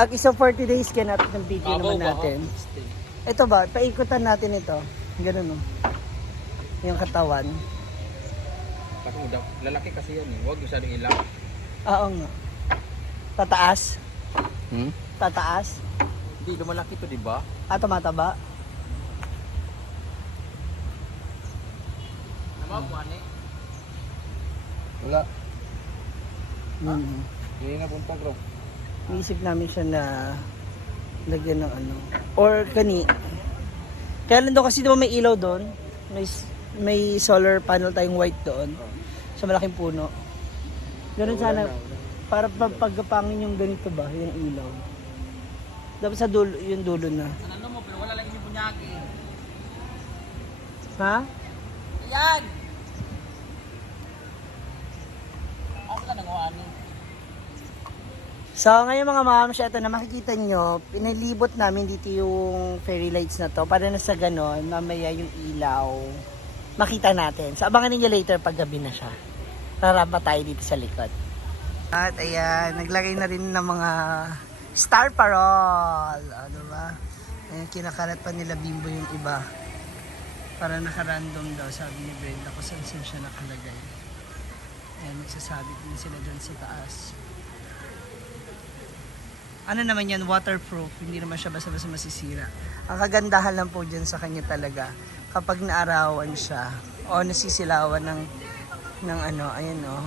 At isa 40 days kaya natin ng video naman natin. Ito ba, paikutan natin ito. Ganun, no? Yung katawan. Kasi lalaki kasi yan eh. Huwag masyadong ilang. Oo nga. Tataas. Tataas. Hindi, lumalaki to, di ba? Tumataba. Namabuan eh. Wala. Mm. Hindi na punta bro. Iisip namin siya na lagyan ng ano. Or kani. Kaya lang daw kasi diba may ilaw doon. May solar panel tayong white doon. Sa malaking puno. Ganun sana. Para pagpagapangin yung ganito ba, yung ilaw. Dapat sa dulo, yung dulo na. Ano mo, pero wala lagi yung bunyaki. Ha? Ayan! Ako ka nanguhaan eh. So ngayon mga ma'am, ito na makikita nyo, pinalibot namin dito yung fairy lights na to para na sa ganon, mamaya yung ilaw, makita natin. So abangan ninyo later pag gabi na siya. Rarapa tayo dito sa likod. At ayan, naglagay na rin ng mga star parol. Diba? Ayan, kinakarat pa nila Bimbo yung iba. Para naka-random daw, sabi ni Brenda kung saan siya nakalagay. Ayan, magsasabit din sila dun sa taas. Ano naman yan, waterproof, hindi naman siya basta-basta masisira. Ang kagandahan lang po dyan sa kanya talaga, kapag naarawan siya, o nasisilawan ng ano, ayan o,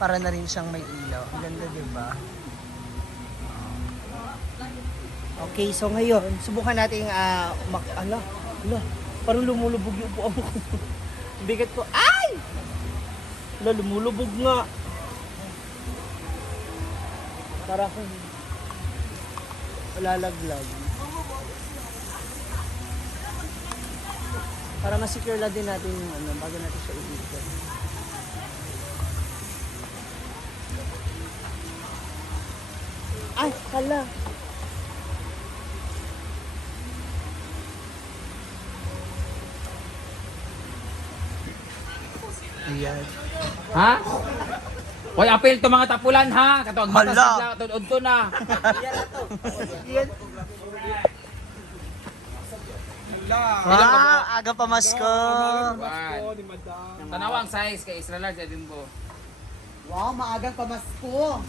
para na rin siyang may ilaw. Ang ganda, diba? Okay, so ngayon, subukan natin, parang lumulubog yung upuan ko. Bigat ko, ay! Lumulubog nga. Para akong lalaglag. Para ma-secure lang din natin yung ano, bago natin siya i-ikot. Ay, hala. Ayan. Ha? Hoy, apel to mga tapulan ha. Katong Hala. matas tudod to na. Ayan. Aga pa Masko. Tanawang size kay Israel Large Bimbo. Wow, maagang pamasko.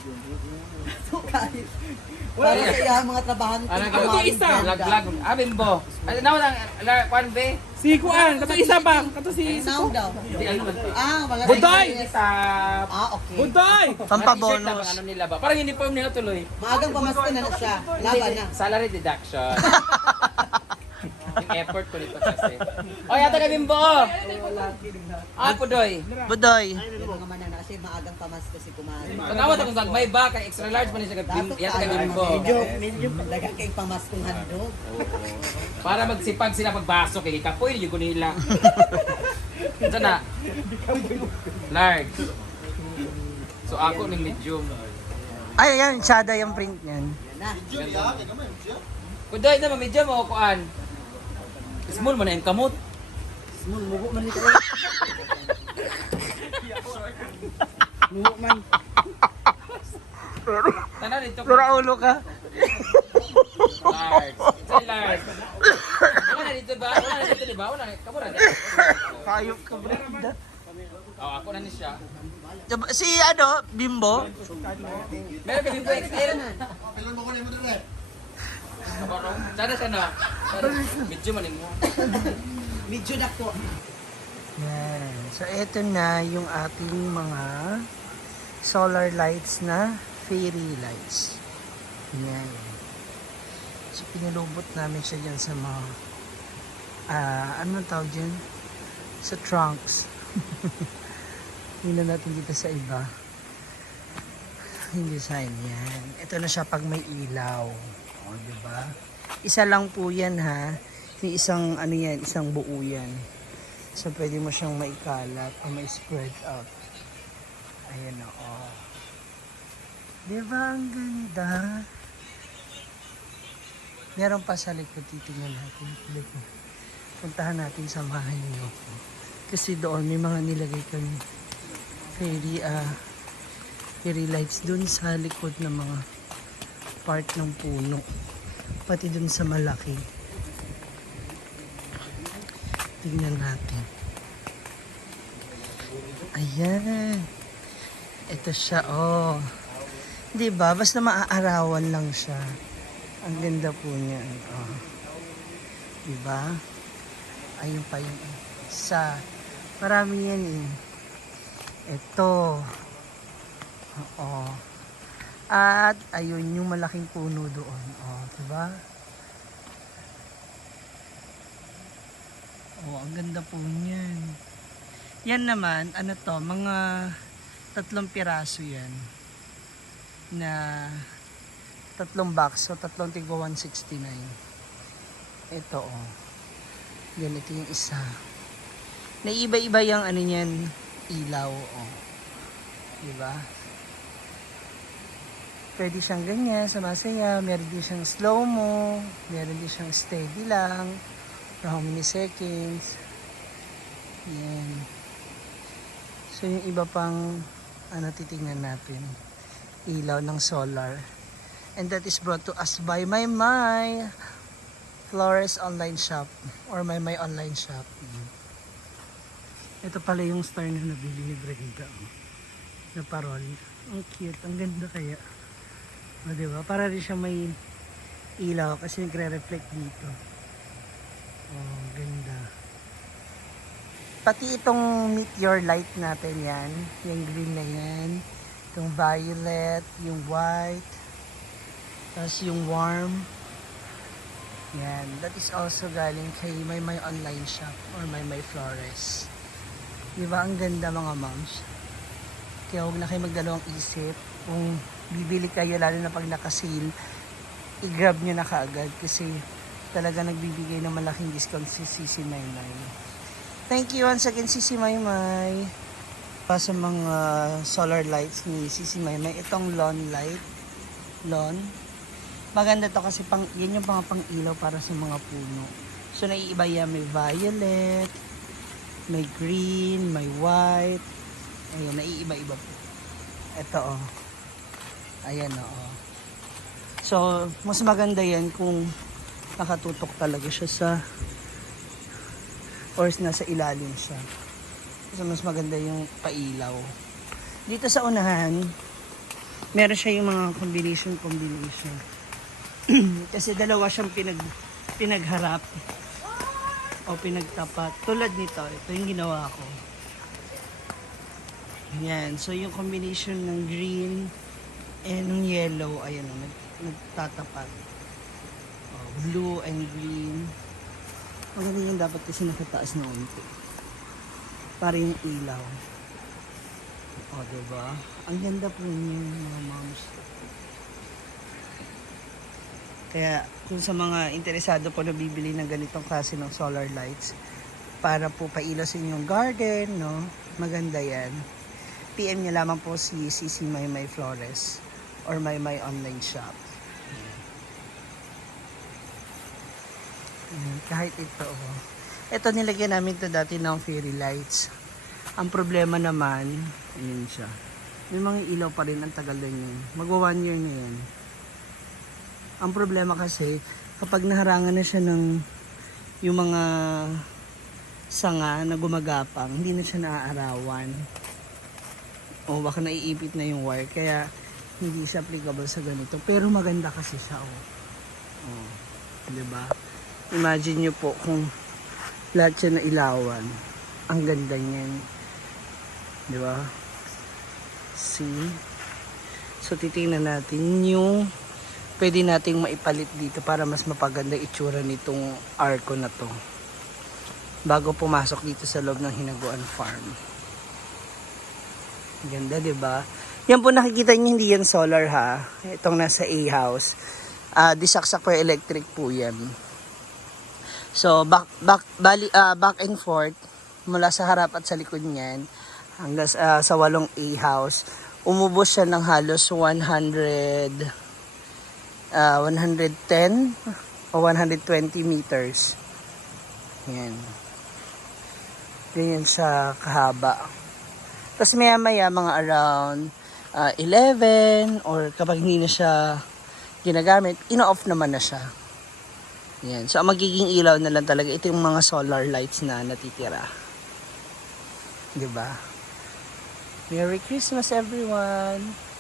Wala kaya mga trabahan ko. Ano ka isa? Laglag. Bimbo. Ano na lang kwan be? Si Kuan, kato isa pa, kato si Now daw. Di ano man. Mga Budoy! Sa okay. Budoy! Pampabonus. Ano nila ba? Parang uniform nila tuloy. Maagang pamasko na siya. Laban na. Salary deduction. Yung effort ko dito kasi. O, yata ka Bimbo. Pudoy. Budoy. Yung mga manana kasi maagang pamasko si Kumari. Tanawat akong gagmay ba kay extra large man siya yata ka Bimbo. Medyo daga kay pamaskong handog. Para magsipag sila pagbasok kay kapoy yung nila. Ito na. Large. So ako ng medium. Ay, ayan, tsada yung print niyan. Na. Kudoy na medium o kuan. Small man na yung kamot. Small mugo man nito. Mugo man. Tanaw dito. Lura ulo ka. Large. It's a large. Wala na dito ba? Wala na dito di ba? Wala na. Kamo na. Kayop ka, Brenda. Ako na ni siya. Si Bimbo. Meron kami po extra. Sana siya na. Medium man mo. Medyo na ko. Yan. So, eto na yung ating mga solar lights na fairy lights. Yan. So, pinalubot namin siya dyan sa mga ano tawag dyan? Sa trunks. Hindi na natin dito sa iba. Yung design yan. Ito na siya pag may ilaw. O, diba? Isa lang po yan ha. Yung isang ano yan, isang buo yan. So pwede mo siyang maikalat o mai-spread out. Ayan o. Diba ang ganda? Meron pa sa likod, titingnan natin. Puntahan natin, samahan niyo ako. Kasi doon may mga nilagay kami fairy lights dun sa likod ng mga part ng puno. Pati dun sa malaki. Tingnan natin. Ayan. Ito siya, oh. Diba? Basta maaarawan lang siya. Ang ganda po niya. Oh. Diba? Ayun pa yung isa. Marami yan eh. Ito. Oo. At ayun yung malaking puno doon. Oh, diba? Oh, ang ganda po niyan. Yan naman, ano to, mga 3 piraso yan. Na 3 box, so 3 tigwa 169. Ito oh. Ganito yung isa. Naiiba-iba yung ano niyan, ilaw oh. Diba? Pwede siyang ganyan, sumasaya. Meron din siyang slow-mo. Meron din siyang steady lang. For how many seconds. Yan. So yung iba pang ano titingnan natin. Ilaw ng solar. And that is brought to us by My Flores online shop. Or My online shop. Ito pala yung star na nabili ni Brenda. Na parol. Ang cute. Ang ganda kaya. O, diba? Para rin siya may ilaw kasi nagre-reflect dito. Oh, ganda. Pati itong meteor light natin yan. Yung green na yan. Itong violet, yung white. Tapos yung warm. Yan. That is also galing kay My online shop or My Flores. Diba? Ang ganda mga moms. Kaya huwag na kayo magdalawang isip. Kung bibili kayo, lalo na pag naka-sale, i-grab nyo na kaagad kasi talaga nagbibigay ng malaking discount si Sisi Maymay. Thank you once again, Sisi Maymay. Sa mga solar lights ni Sisi Maymay, itong lawn light. Lawn. Maganda to kasi yan yung pang ilaw para sa mga puno. So naiiba yan, may violet, may green, may white. Ayun, naiiba-iba po. Ito oh. Ayan oh. So, mas maganda yan kung nakatutok talaga siya sa or nasa ilalim siya. So, mas maganda yung pailaw. Dito sa unahan, meron siya yung mga combination. Kasi dalawa siyang pinagharap o pinagtapat. Tulad nito, ito yung ginawa ko. Yan. So, yung combination ng green and ng yellow, ayan o, nagtatapat. Oh, blue and green. Maganda yung dapat kasi nakataas na unti. Para yung ilaw. O, diba? Ang ganda po niya, mga moms. Kaya, kung sa mga interesado po na bibili ng ganitong klase ng solar lights, para po pailaw sa inyong garden, no? Maganda yan. PM niya lamang po si Sisi Maymay Flores or Maymay online shop. Kahit ito, oh. Ito nilagyan namin to dati ng fairy lights. Ang problema naman, ayun siya. May mga ilaw pa rin, ang tagal na yun. Magwa 1 year na yan. Ang problema kasi, kapag naharangan na siya ng yung mga sanga na gumagapang, hindi na siya naaarawan. O baka naiipit na yung wire, kaya hindi siya applicable sa ganito. Pero maganda kasi siya, oh. Oh, 'di ba? Imagine niyo po kung lahat siya na ilawan. Ang ganda niyan. 'Di ba? See? So titingnan natin yung pwede nating maipalit dito para mas mapaganda itsura nitong arco na to. Bago pumasok dito sa loob ng Hinaguan Farm. Ganda, 'di ba? Yan po nakikita niyo, hindi yan solar ha. Itong nasa A-house. Disaksak po electric po yan. So back and forth mula sa harap at sa likod niyan hanggang sa 8 A-house. Umubos siya ng halos 110 o 120 meters. Yan. Ganyan siya kahaba. Tapos maya mga around 11 or kapag hindi na siya ginagamit, ino-off naman na siya. Yan. So, ang magiging ilaw na lang talaga, ito yung mga solar lights na natitira. Diba? Merry Christmas, everyone!